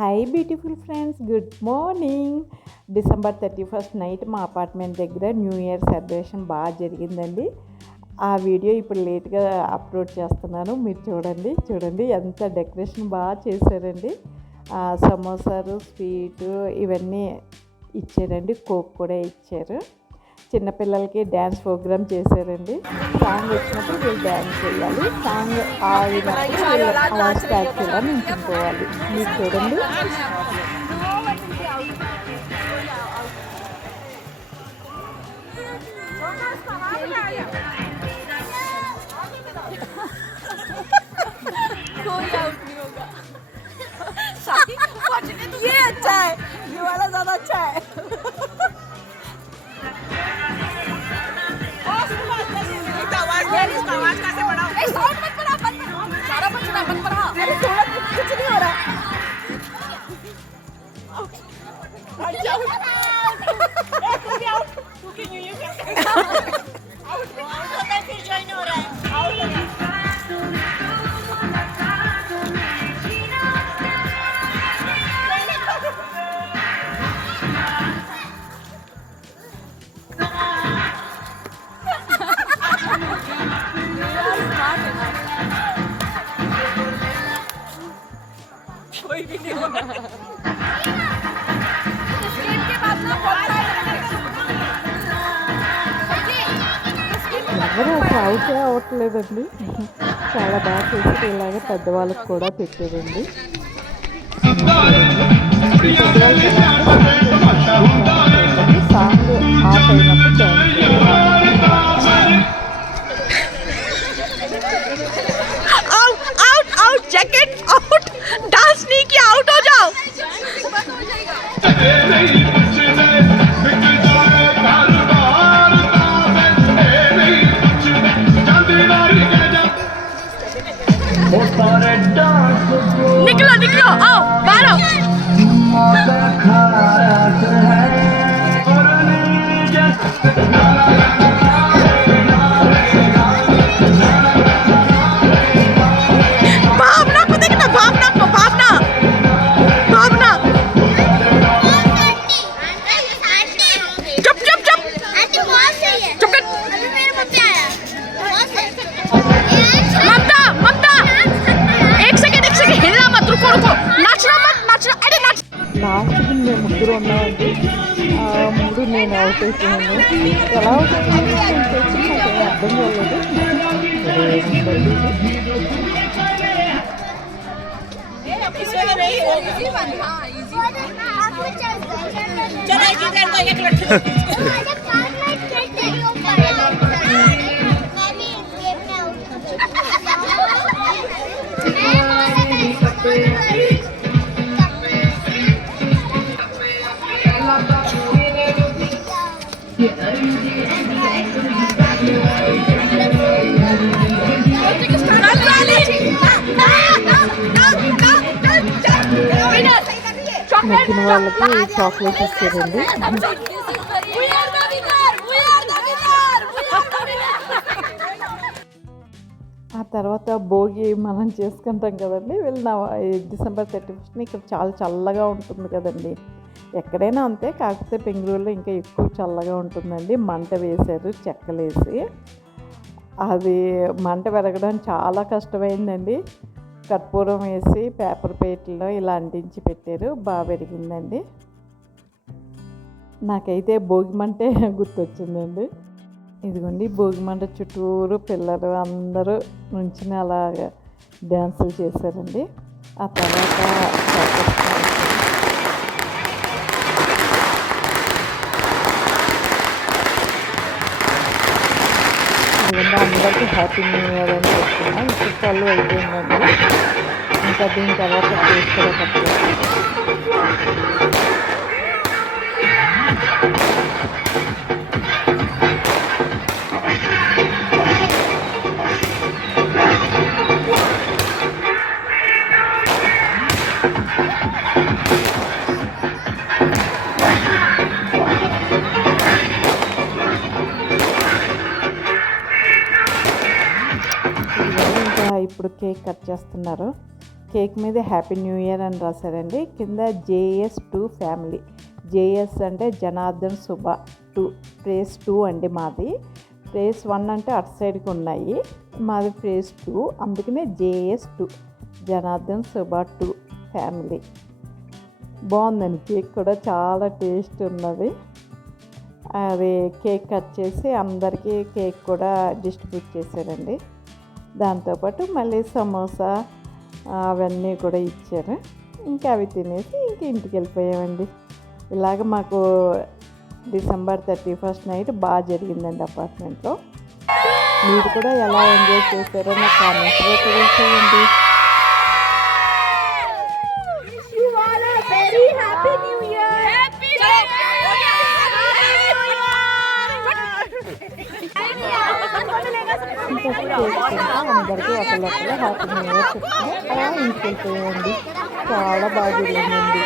Hi beautiful friends, good morning. December 31 నైట్ మా అపార్ట్మెంట్ దగ్గర new year celebration బాగా జరిగిందండి. ఆ వీడియో ఇప్పుడు లేట్గా అప్లోడ్ చేస్తున్నాను. మీరు చూడండి ఎంత డెకరేషన్ బాగా చేశారండి. సమోసాలు, స్వీటు ఇవన్నీ ఇచ్చారండి. కోక్ కూడా ఇచ్చారు. చిన్నపిల్లలకి డ్యాన్స్ ప్రోగ్రామ్ చేశారండి. సాంగ్ వచ్చినప్పుడు వీళ్ళు డ్యాన్స్ చేయాలి. సాంగ్ ఆడినప్పుడు వీళ్ళు అలా స్టార్ట్ చేయాలని నించుకోవాలి. మీరు చూడండి. ये अच्छा है, ये वाला ज्यादा अच्छा है। आवाज कैसे बढ़ाओ? साउंड मत बढ़ा, सारा बचना मत बढ़ा। अरे थोड़ा कुछ नहीं हो रहा। Out cooking new year out होता है, फिर ज्वाइन हो रहा है। आउट कोई भी नहीं होगा। स्किन के बाद ना ఎవరు అసలు అవుటే అవ్వట్లేదండి. చాలా బాగా చేసి ఇలాగే పెద్దవాళ్ళకి కూడా పెట్టారండి. సాంగ్ ఆఫ్ అయినప్పుడు డ్యాన్స్ చేయాలి. आउट जैकेट आउट, डांस नहीं किया, आउट हो जाओ। निकलो निकलो, आओ बाहर आओ। भावना को देखना, भावना को, भावना भावना चुप चुप चुप चुप कर। ममता ममता एक सेकंड हिलना मत, रुको रुको, नाचना मत, नाचना, अरे नाच। లాస్ట్కి మేము ముగ్గురు ఉన్నామండి. ముందు నేను అవుట్ అయిపోయాను. ఎలా అవుట్ అయిపోయింది నాకు అర్థం కాలేదు. నచ్చిన వాళ్ళకి చాక్లెట్ ఇచ్చారండి. ఆ తర్వాత భోగి మనం చేసుకుంటాం కదండి. వీళ్ళు డిసెంబర్ 31 ఇక్కడ చాలా చల్లగా ఉంటుంది కదండి. ఎక్కడైనా అంతే, కాకపోతే బెంగళూరులో ఇంకా ఎక్కువ చల్లగా ఉంటుందండి. మంట వేశారు చెక్కలేసి. అది మంట పెరగడం చాలా కష్టమైందండి. కర్పూరం వేసి పేపర్ ప్లేట్లో ఇలా అంటించి పెట్టారు. బాగా పెరిగిందండి. నాకైతే భోగి మంటే గుర్తొచ్చిందండి. ఇదిగోండి భోగి మంట చుట్టూరు పిల్లలు అందరూ నుంచుని అలాగా డ్యాన్సులు చేశారండి. ఆ తర్వాత అందరికీ హ్యాపీ న్యూ ఇయర్ అని చెప్తున్నా. ఇప్పుడు 12 అయిపోయిందండి. ఇంకా దీని తర్వాత కేక్ కూడా కట్ చేస్తాను. ఇప్పుడు కేక్ కట్ చేస్తున్నారు. కేక్ మీద హ్యాపీ న్యూ ఇయర్ అని రాశారండి. కింద JS2 ఫ్యామిలీ. JS అంటే జనార్దన్ సుభ 2, ఫేజ్ 2 అండి మాది. ఫేజ్ 1 అంటే అటు సైడ్కి ఉన్నాయి, మాది ఫేజ్ 2, అందుకనే JS2 జనార్దన్ సుభ 2 ఫ్యామిలీ. బాగుందండి, కేక్ కూడా చాలా టేస్ట్ ఉన్నది. అది కేక్ కట్ చేసి అందరికీ కేక్ కూడా డిస్ట్రిబ్యూట్ చేశారండి. దాంతోపాటు మళ్ళీ సమోసా అవన్నీ కూడా ఇచ్చారు. ఇంకా అవి తినేసి ఇంక ఇంటికి వెళ్ళిపోయామండి. ఇలాగ మాకు డిసెంబర్ 31st నైట్ బాగా జరిగిందండి అపార్ట్మెంట్లో. మీరు కూడా ఎలా ఎంజాయ్ చేశారో నాకు కామెంట్స్లో తెలియచేయండి. అందరికీ ఒకళ్ళొక్కరు హ్యాపీ న్యూ ఇయర్ చెప్తున్నా అలా ఇంటికి వెళ్ళిపోయామండి. చాలా బాగా జరిగిందండి.